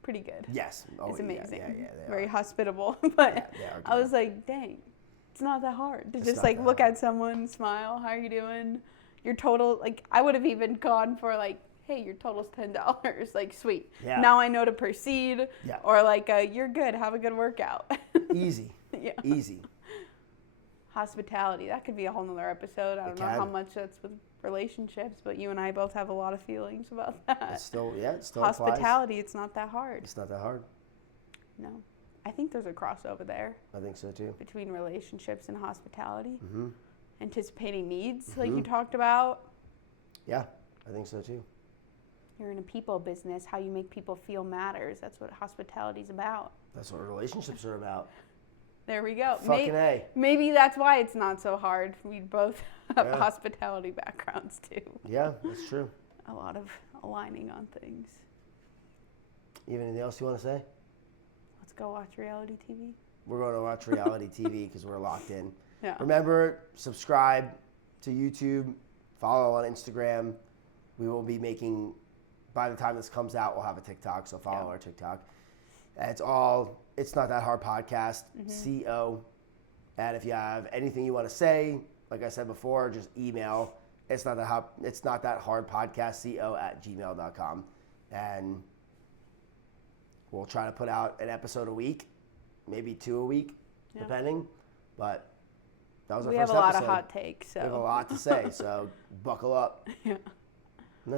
pretty good. Yes. Oh, It's amazing. Yeah, they Very are. hospitable. But Yeah, they are I good. was like, dang, it's not that hard to It's just not like that look hard. at someone, smile, how are you doing? Your total, like I would have even gone for like, hey, your total's $10. Like, sweet. Yeah. Now I know to proceed. Yeah. Or like, you're good. Have a good workout. Easy. Yeah. Easy. Hospitality. That could be a whole nother episode. I don't know how much that's with relationships, but you and I both have a lot of feelings about that. It still applies. Hospitality, it's not that hard. It's not that hard. No. I think there's a crossover there I think so too. between relationships and hospitality. Mm-hmm. Anticipating needs, like you talked about. Yeah, I think so too. You're in a people business. How you make people feel matters. That's what hospitality's about. That's what relationships are about. There we go. Fucking A. Maybe that's why it's not so hard. We both have Yeah. hospitality backgrounds too. Yeah, that's true. A lot of aligning on things. You have anything else you want to say? Let's go watch reality TV. We're going to watch reality TV because we're locked in. Yeah. Remember, subscribe to YouTube, follow on Instagram. We will be making, by the time this comes out, we'll have a TikTok, so follow our TikTok. It's Not That Hard Podcast, CO. And if you have anything you want to say, like I said before, just email It's Not That Hard Podcast, CO@gmail.com. And we'll try to put out an episode a week, maybe 2 a week, depending. But that was our We first have a lot episode. of hot takes. So. We have a lot to say, so buckle up. Yeah.